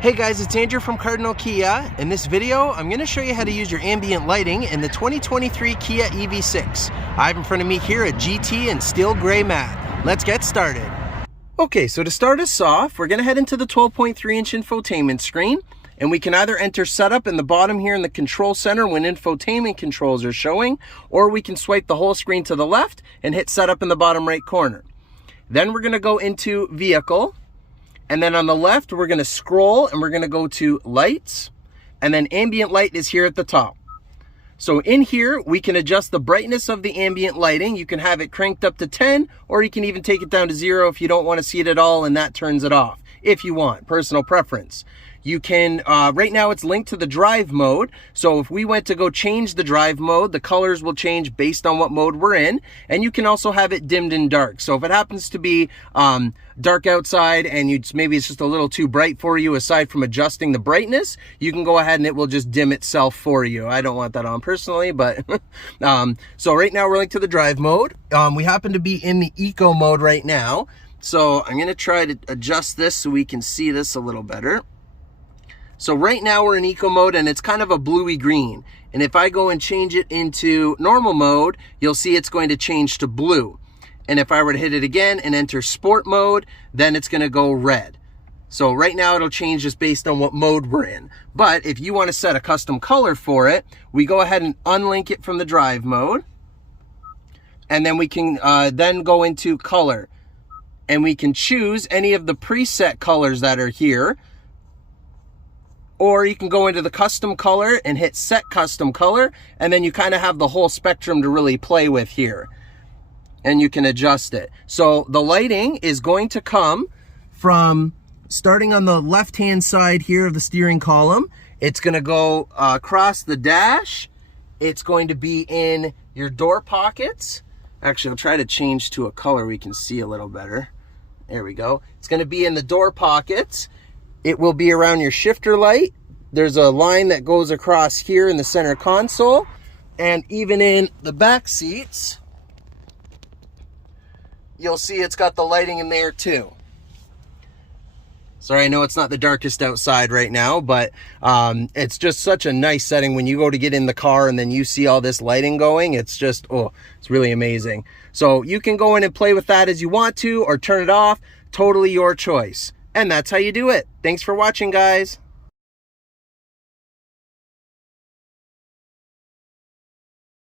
Hey guys, it's Andrew from Cardinal Kia. In this video, I'm going to show you how to use your ambient lighting in the 2023 Kia EV6. I have in front of me here a GT in steel gray matte. Let's get started. Okay, so to start us off, we're going to head into the 12.3-inch infotainment screen, and we can either enter setup in the bottom here in the control center when infotainment controls are showing, or we can swipe the whole screen to the left and hit setup in the bottom right corner. Then we're going to go into vehicle. And then on the left, we're going to scroll and we're going to go to lights, and then ambient light is here at the top. So in here, we can adjust the brightness of the ambient lighting. You can have it cranked up to 10, or you can even take it down to 0 if you don't want to see it at all, and that turns it off if you want, personal preference. You can, right now it's linked to the drive mode. So if we went to go change the drive mode, the colors will change based on what mode we're in. And you can also have it dimmed and dark. So if it happens to be dark outside and maybe it's just a little too bright for you, aside from adjusting the brightness, you can go ahead and it will just dim itself for you. I don't want that on personally, but so right now we're linked to the drive mode. We happen to be in the eco mode right now. So I'm gonna try to adjust this so we can see this a little better. So right now we're in eco mode and it's kind of a bluey green. And if I go and change it into normal mode, you'll see it's going to change to blue. And if I were to hit it again and enter sport mode, then it's going to go red. So right now it'll change just based on what mode we're in. But if you want to set a custom color for it, we go ahead and unlink it from the drive mode. And then we can then go into color. And we can choose any of the preset colors that are here. Or you can go into the custom color and hit set custom color, and then you kind of have the whole spectrum to really play with here. And you can adjust it. So the lighting is going to come from starting on the left-hand side here of the steering column. It's going to go across the dash. It's going to be in your door pockets. Actually, I'll try to change to a color we can see a little better. There we go. It's going to be in the door pockets. It will be around your shifter light. There's a line that goes across here in the center console, and even in the back seats, you'll see it's got the lighting in there too. Sorry, I know it's not the darkest outside right now, but it's just such a nice setting when you go to get in the car and then you see all this lighting going. It's just, oh, it's really amazing. So you can go in and play with that as you want to, or turn it off. Totally your choice. And that's how you do it. Thanks for watching, guys.